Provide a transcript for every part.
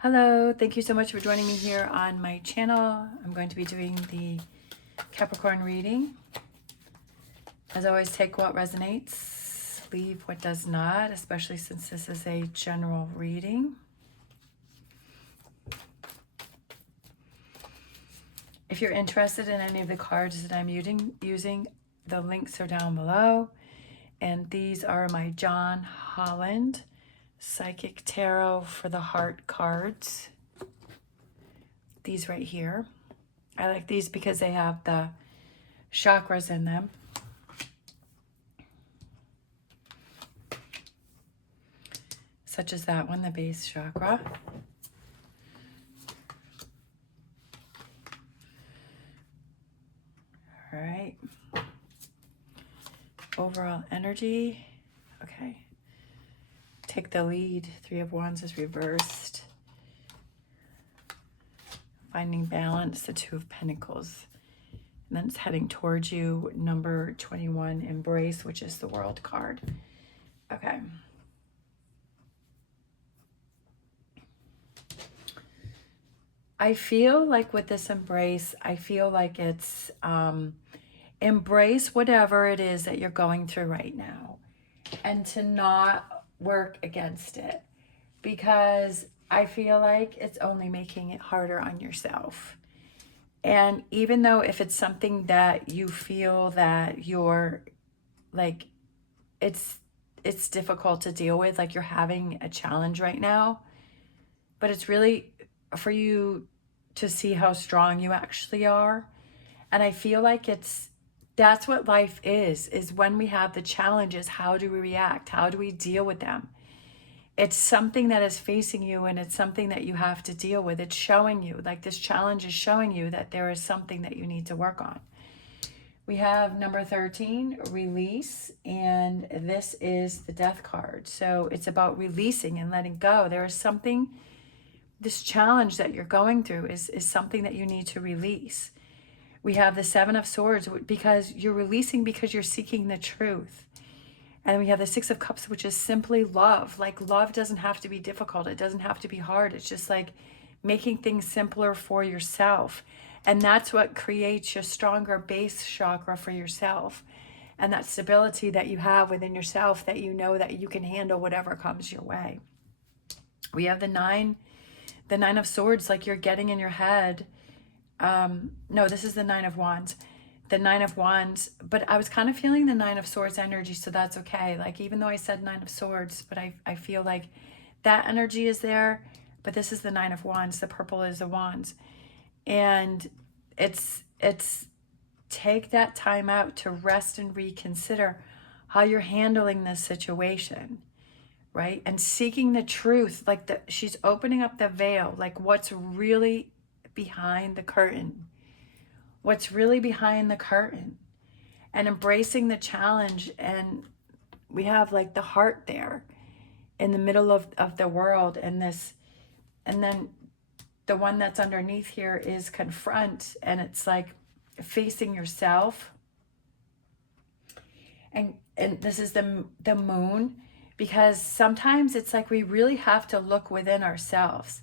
Hello, thank you so much for joining me here on my channel. I'm going to be doing the Capricorn reading. As always, take what resonates, leave what does not, especially since this is a general reading. If you're interested in any of the cards that I'm using, the links are down below. And these are my John Holland Psychic Tarot for the Heart cards. These right here. I like these because they have the chakras in them. Such as that one, the base chakra. All right. Overall energy. Okay. Take the lead. Three of Wands is reversed. Finding balance, the Two of Pentacles. And then it's heading towards you, number 21, Embrace, which is the World card. Okay. I feel like with this embrace, I feel like it's embrace whatever it is that you're going through right now and to not work against it, because I feel like it's only making it harder on yourself. And even though if it's something that you feel that you're like, it's difficult to deal with, like you're having a challenge right now, but it's really for you to see how strong you actually are. And I feel like that's what life is when we have the challenges, how do we react? How do we deal with them? It's something that is facing you, and it's something that you have to deal with. It's showing you, like this challenge is showing you that there is something that you need to work on. We have number 13, release, and this is the Death card. So it's about releasing and letting go. There is something, this challenge that you're going through is something that you need to release. We have the Seven of Swords because you're releasing because you're seeking the truth. And we have the Six of Cups, which is simply love. Like love doesn't have to be difficult. It doesn't have to be hard. It's just like making things simpler for yourself. And that's what creates your stronger base chakra for yourself. And that stability that you have within yourself, that you know that you can handle whatever comes your way. We have the Nine of Swords, like you're getting in your head. No, this is the Nine of Wands. The Nine of Wands, but I was kind of feeling the Nine of Swords energy, so that's okay. Like, even though I said Nine of Swords, but I feel like that energy is there, but this is the Nine of Wands. The purple is the Wands. And it's take that time out to rest and reconsider how you're handling this situation, right? And seeking the truth, like she's opening up the veil, like what's really behind the curtain. What's really behind the curtain, and embracing the challenge. And we have like the heart there in the middle of the world, and then the one that's underneath here is confront, and it's like facing yourself. And this is the moon, because sometimes it's like we really have to look within ourselves.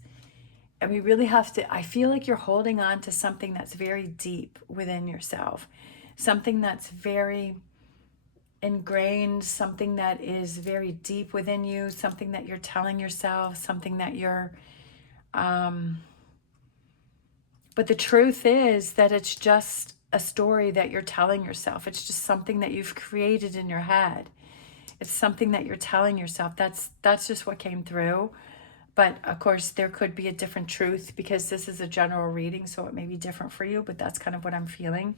And we really have to, I feel like you're holding on to something that's very deep within yourself. Something that's very ingrained, something that is very deep within you, something that you're telling yourself, something that you're, but the truth is that it's just a story that you're telling yourself. It's just something that you've created in your head. It's something that you're telling yourself. That's just what came through. But of course, there could be a different truth, because this is a general reading, so it may be different for you, but that's kind of what I'm feeling.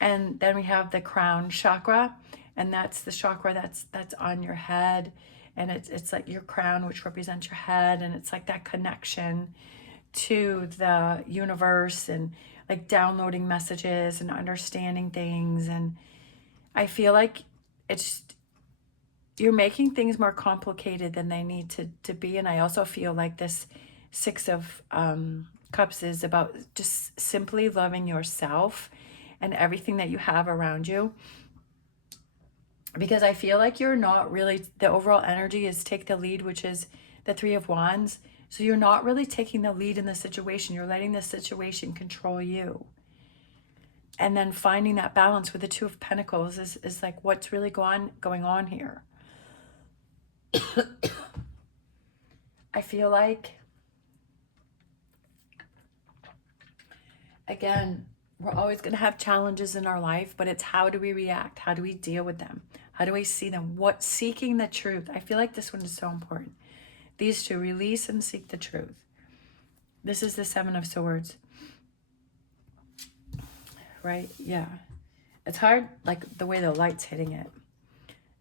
And then we have the crown chakra, and that's the chakra that's on your head. And it's like your crown, which represents your head, and it's like that connection to the universe, and like downloading messages and understanding things. And I feel like you're making things more complicated than they need to be. And I also feel like this Six of Cups is about just simply loving yourself and everything that you have around you. Because I feel like you're not really, the overall energy is take the lead, which is the Three of Wands, So you're not really taking the lead in the situation. You're letting the situation control you. And then finding that balance with the Two of Pentacles is like what's really going on here. I feel like, again, we're always going to have challenges in our life, but it's how do we react? How do we deal with them? How do we see them? What, seeking the truth. I feel like this one is so important. These two, release and seek the truth. This is the Seven of Swords. Right? Yeah. It's hard, like the way the light's hitting it.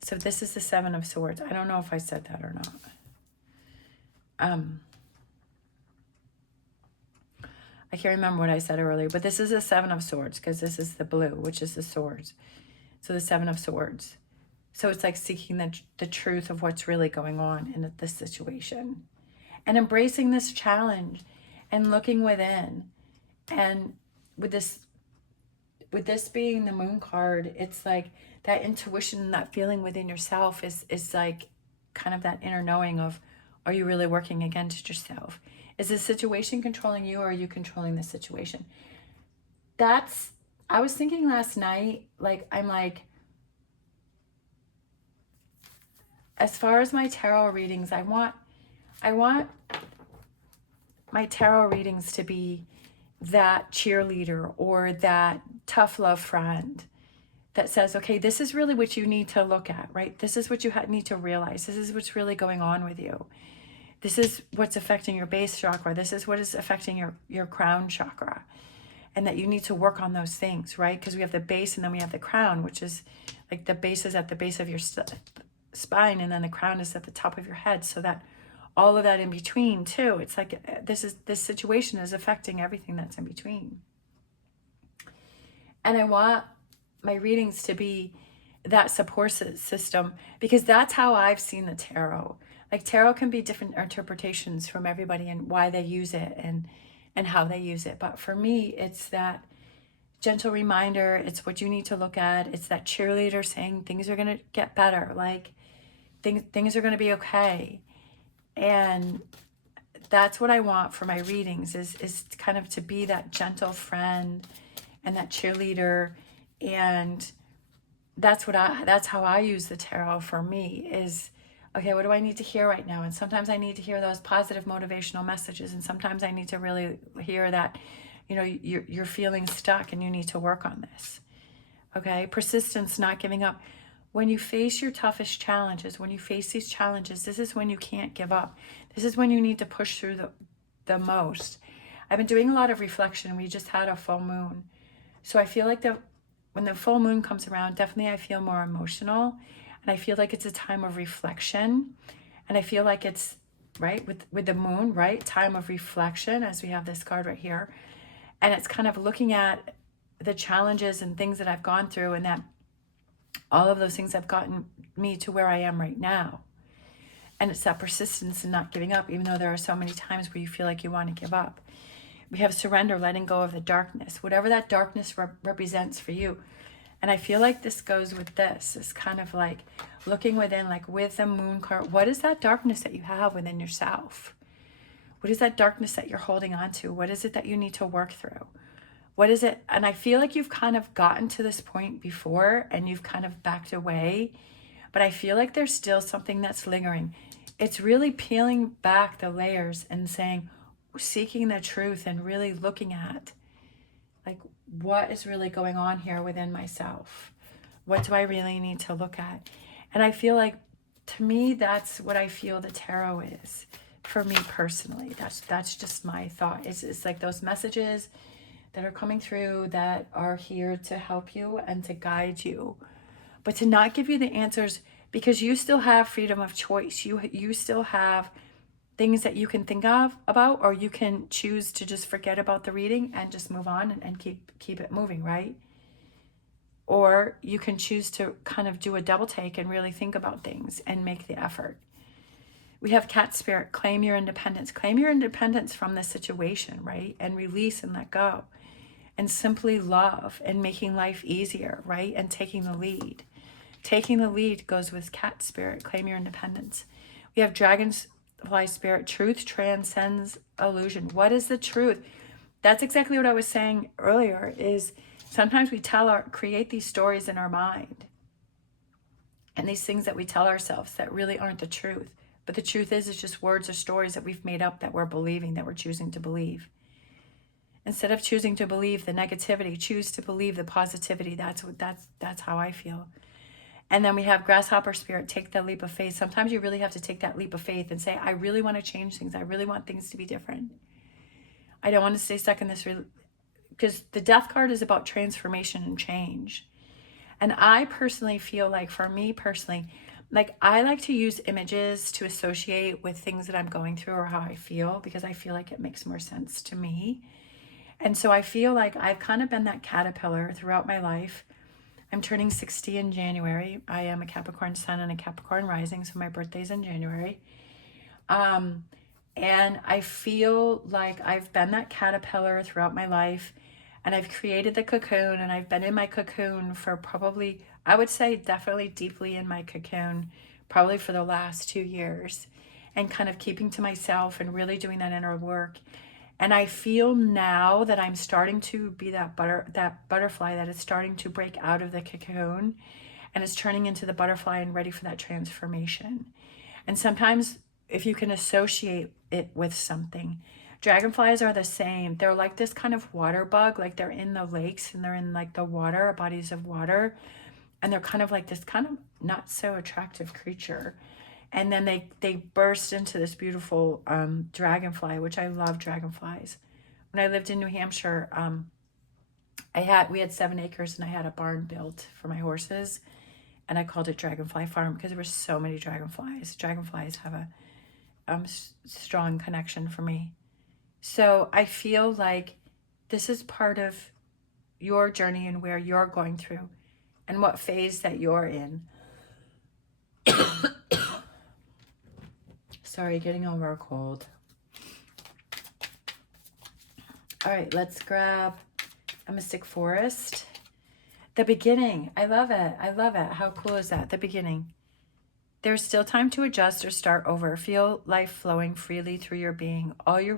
So this is the Seven of Swords. I don't know if I said that or not. I can't remember what I said earlier, but this is the Seven of Swords because this is the blue, which is the swords. So the Seven of Swords. So it's like seeking the truth of what's really going on in this situation and embracing this challenge and looking within. And with this being the Moon card, it's like that intuition, that feeling within yourself is like kind of that inner knowing of, are you really working against yourself? Is the situation controlling you, or are you controlling the situation? I was thinking last night, like, I'm like, as far as my tarot readings, I want my tarot readings to be that cheerleader or that tough love friend that says, okay, this is really what you need to look at, right? This is what you need to realize. This is what's really going on with you. This is what's affecting your base chakra. This is what is affecting your crown chakra. And that you need to work on those things, right? Because we have the base and then we have the crown, which is like the base is at the base of your spine, and then the crown is at the top of your head. So that all of that in between too, it's like this situation is affecting everything that's in between. And I want my readings to be that support system, because that's how I've seen the tarot. Like, tarot can be different interpretations from everybody and why they use it and how they use it. But for me, it's that gentle reminder. It's what you need to look at. It's that cheerleader saying things are going to get better. Like, things are going to be okay. And that's what I want for my readings is kind of to be that gentle friend and that cheerleader. And that's how I use the tarot for me is, okay, what do I need to hear right now? And sometimes I need to hear those positive motivational messages. And sometimes I need to really hear that, you know, you're feeling stuck and you need to work on this. Okay. Persistence, not giving up. When you face your toughest challenges, when you face these challenges, this is when you can't give up. This is when you need to push through the most. I've been doing a lot of reflection. We just had a full moon. So I feel like when the full moon comes around, definitely I feel more emotional. And I feel like it's a time of reflection. And I feel like it's, right, with the moon, right, time of reflection, as we have this card right here. And it's kind of looking at the challenges and things that I've gone through, and that all of those things have gotten me to where I am right now. And it's that persistence and not giving up, even though there are so many times where you feel like you want to give up. We have surrender, letting go of the darkness, whatever that darkness represents for you. And I feel like this goes with this. It's kind of like looking within, like with the moon card. What is that darkness that you have within yourself? What is that darkness that you're holding on to? What is it that you need to work through? What is it? And I feel like you've kind of gotten to this point before and you've kind of backed away, but I feel like there's still something that's lingering. It's really peeling back the layers and saying, seeking the truth and really looking at, like, what is really going on here within myself? What do I really need to look at? And I feel like, to me, that's what I feel the tarot is for me personally. That's just my thought. It's like those messages that are coming through that are here to help you and to guide you, but to not give you the answers, because you still have freedom of choice. You still have things that you can think of about, or you can choose to just forget about the reading and just move on and keep it moving, right? Or you can choose to kind of do a double take and really think about things and make the effort. We have cat spirit, claim your independence. Claim your independence from this situation, right? And release and let go. And simply love and making life easier, right? And taking the lead. Taking the lead goes with cat spirit, claim your independence. We have dragons, Dragonfly spirit, truth transcends illusion. What is the truth? That's exactly what I was saying earlier, is sometimes we create these stories in our mind, and these things that we tell ourselves that really aren't the truth. But the truth is, it's just words or stories that we've made up, that we're believing, that we're choosing to believe. Instead of choosing to believe the negativity, choose to believe the positivity. That's how I feel. And then we have grasshopper spirit, take the leap of faith. Sometimes you really have to take that leap of faith and say, I really want to change things. I really want things to be different. I don't want to stay stuck in this, because the death card is about transformation and change. And I personally feel like, for me personally, like I like to use images to associate with things that I'm going through or how I feel, because I feel like it makes more sense to me. And so I feel like I've kind of been that caterpillar throughout my life. I'm turning 60 in January. I am a Capricorn sun and a Capricorn rising, so my birthday's in January. And I feel like I've been that caterpillar throughout my life, and I've created the cocoon, and I've been in my cocoon for probably, I would say definitely deeply in my cocoon, probably for the last 2 years, and kind of keeping to myself and really doing that inner work. And I feel now that I'm starting to be that butterfly that is starting to break out of the cocoon, and it's turning into the butterfly and ready for that transformation. And sometimes if you can associate it with something, dragonflies are the same. They're like this kind of water bug, like they're in the lakes and they're in like the water, bodies of water. And they're kind of like this kind of not so attractive creature. And then they burst into this beautiful dragonfly, which I love dragonflies. When I lived in New Hampshire, we had 7 acres, and I had a barn built for my horses, and I called it Dragonfly Farm because there were so many dragonflies. Dragonflies have a strong connection for me. So I feel like this is part of your journey and where you're going through and what phase that you're in. Sorry, getting over a cold. All right, let's grab a Mystic Forest. The beginning. I love it. I love it. How cool is that? The beginning. There's still time to adjust or start over. Feel life flowing freely through your being. All your